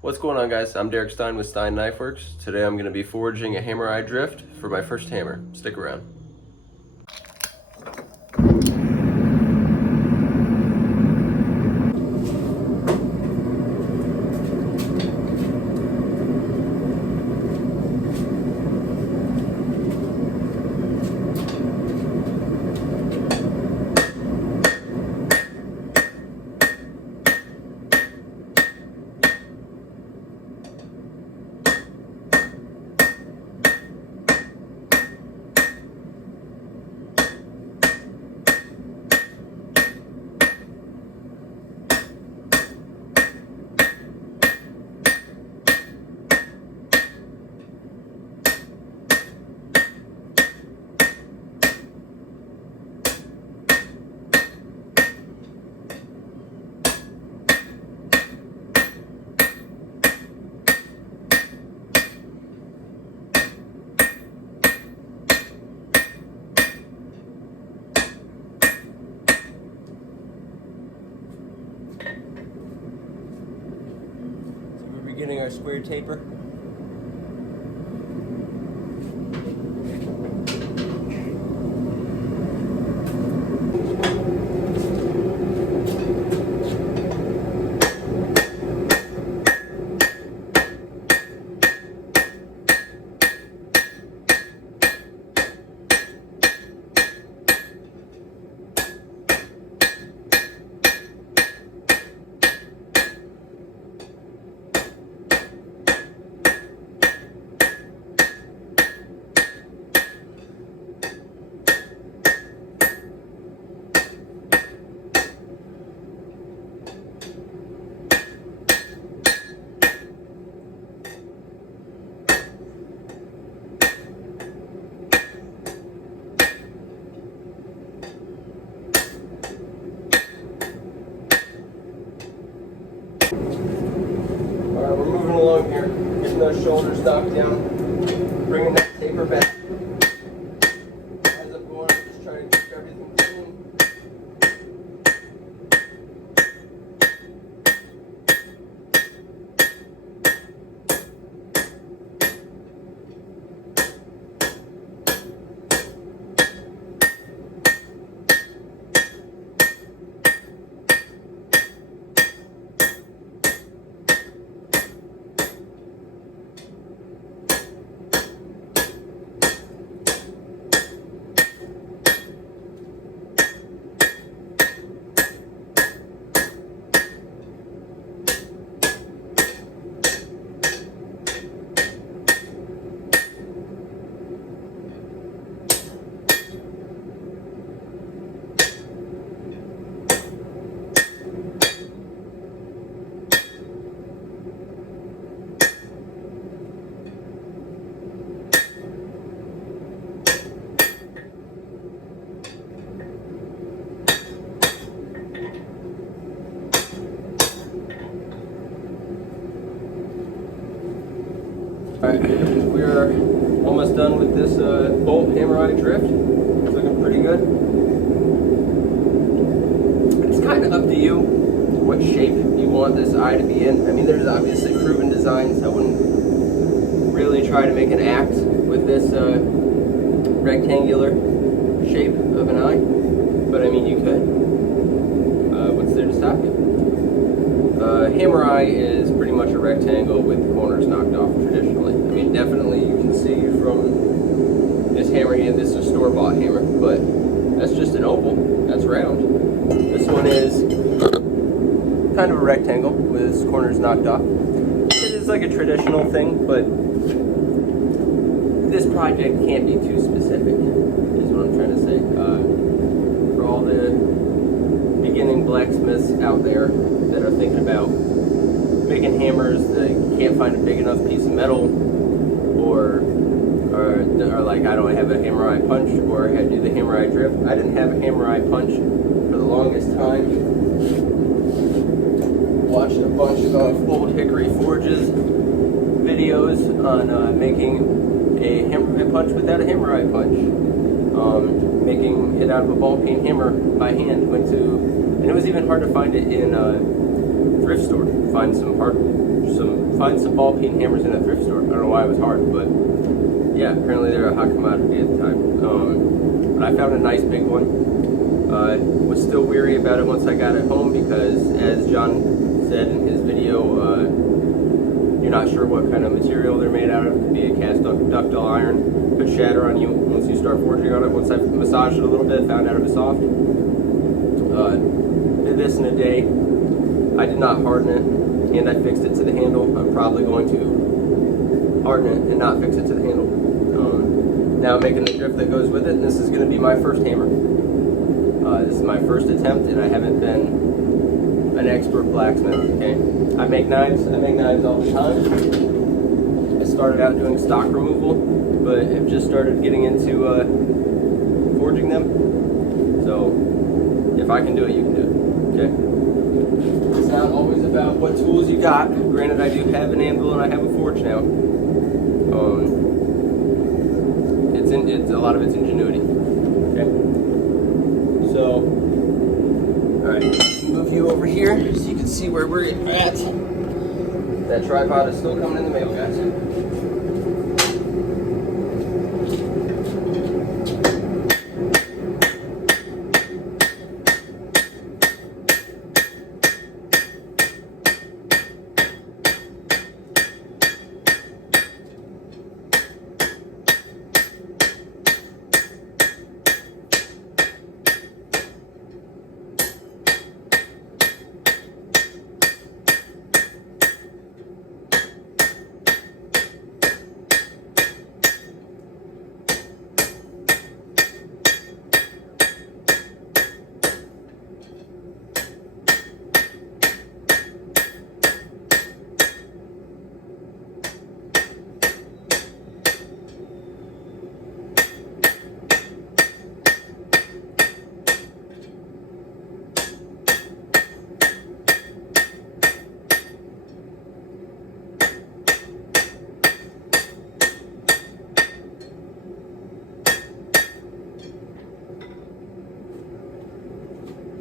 What's going on, guys? I'm Derek Stein with Stein Knife Works. Today I'm going to be forging a hammer eye drift for my first hammer. Stick around. Getting our square taper. Alright, we're moving along here, getting those shoulders knocked down, bringing that taper back. As I'm going, I'm just trying to keep everything clean. Alright, we are almost done with this bolt hammer eye drift. It's looking pretty good. It's kind of up to you what shape you want this eye to be in. I mean, there's obviously proven designs. I wouldn't really try to make an act with this rectangular shape of an eye, but I mean, you could. What's there to stop you? Hammer eye is pretty much a rectangle with the corners knocked off traditionally. I mean, definitely you can see from this hammer here, this is a store-bought hammer, but that's just an oval, that's round. This one is kind of a rectangle with its corners knocked off. It is like a traditional thing, but this project can't be too specific, is what I'm trying to say. For all the beginning blacksmiths out there that are thinking about making hammers that can't find a big enough piece of metal, or are like, I don't have a hammer eye punch, or I do the hammer eye drift. I didn't have a hammer eye punch for the longest time. Watched a bunch of Old Hickory Forges videos on making a hammer eye punch without a hammer eye punch. Making it out of a ball peen hammer by hand. And it was even hard to find it in thrift store. Find some ball peen hammers in a thrift store. I don't know why it was hard, but yeah, apparently they're a hot commodity at the time. But I found a nice big one. Was still weary about it once I got it home because, as John said in his video, you're not sure what kind of material they're made out of. It could be a cast ductile iron, could shatter on you once you start forging on it. Once I massaged it a little bit, found out it was soft. Did this in a day. I did not harden it, and I fixed it to the handle. I'm probably going to harden it and not fix it to the handle. Now I'm making the drift that goes with it, and this is going to be my first hammer. This is my first attempt, and I haven't been an expert blacksmith, okay? I make knives all the time. I started out doing stock removal, but have just started getting into forging them. So, if I can do it, you can do it, okay? It's not always about what tools you got. Granted, I do have an anvil and I have a forge now. It's a lot of it's ingenuity, okay? So, alright, move you over here so you can see where we're at. That tripod is still coming in the mail, guys.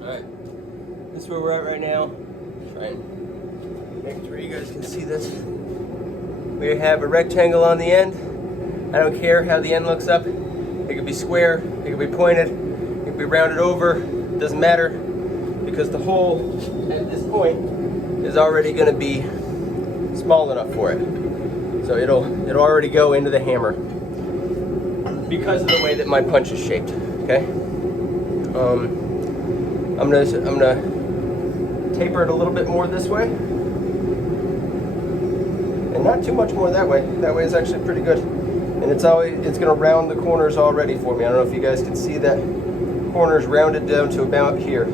Alright, this is where we're at right now. Try and make sure you guys can see this. We have a rectangle on the end. I don't care how the end looks up. It could be square, it could be pointed, it could be rounded over. It doesn't matter because the hole at this point is already going to be small enough for it. So it'll already go into the hammer because of the way that my punch is shaped. Okay. I'm gonna taper it a little bit more this way, and not too much more that way. That way is actually pretty good, and it's gonna round the corners already for me. I don't know if you guys can see that corners rounded down to about here.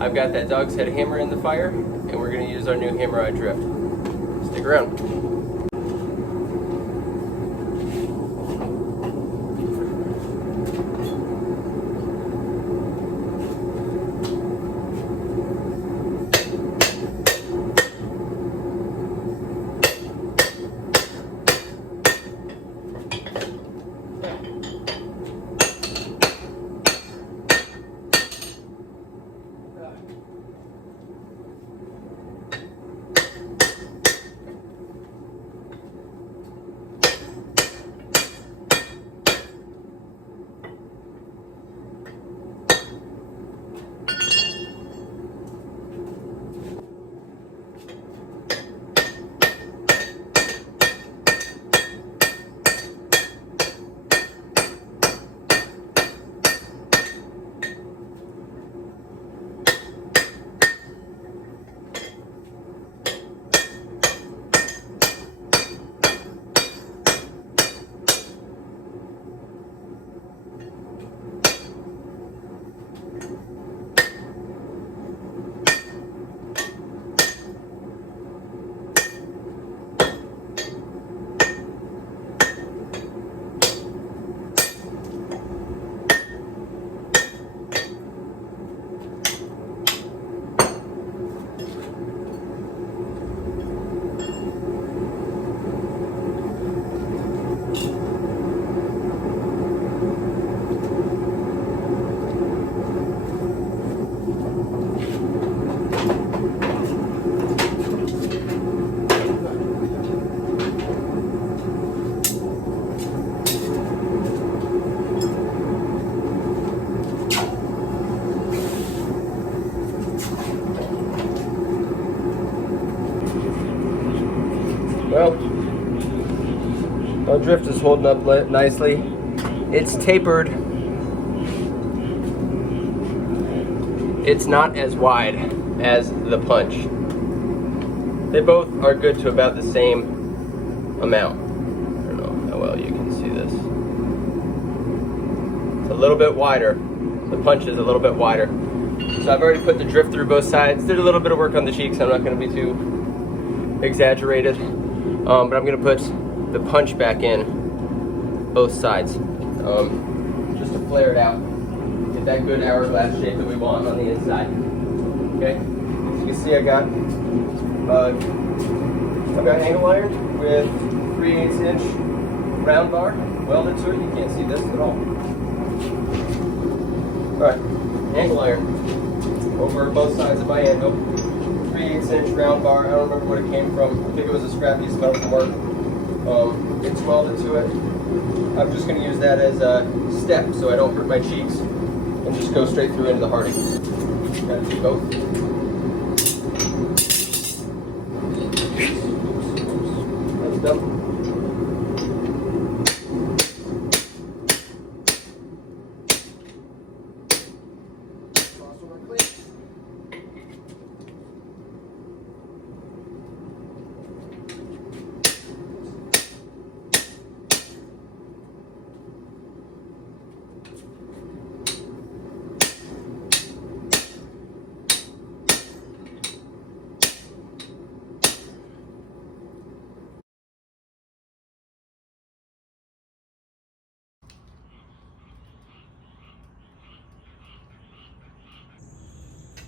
I've got that dog's head hammer in the fire, and we're going to use our new hammer eye drift. Stick around. Our drift is holding up nicely. It's tapered. It's not as wide as the punch. They both are good to about the same amount. I don't know how well you can see this. It's a little bit wider. The punch is a little bit wider. So I've already put the drift through both sides. Did a little bit of work on the cheeks. I'm not going to be too exaggerated. But I'm going to put the punch back in both sides. Just to flare it out. Get that good hourglass shape that we want on the inside. Okay? As you can see, I got angle iron with 3/8 inch round bar welded to it. You can't see this at all. Alright, angle iron over both sides of my anvil. 3/8 inch round bar. I don't remember what it came from. I think it was a scrap piece of metal from work. It's welded to it. I'm just going to use that as a step so I don't hurt my cheeks and just go straight through into the hearting. Got to do both. Done.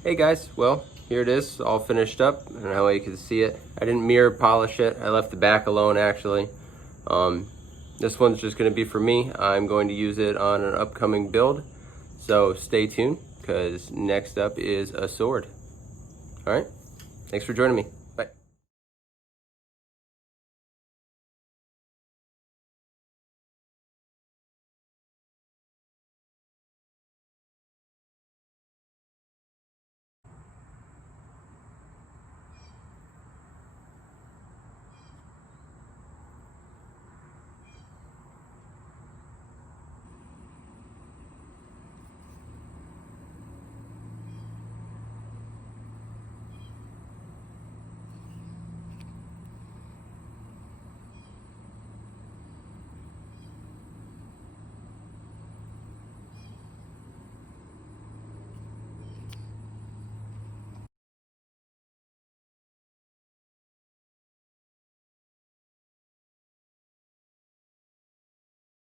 Hey guys, well, here it is, all finished up. I don't know how you can see it. I didn't mirror polish it. I left the back alone, actually. This one's just gonna be for me. I'm going to use it on an upcoming build. So stay tuned, because next up is a sword. All right, thanks for joining me.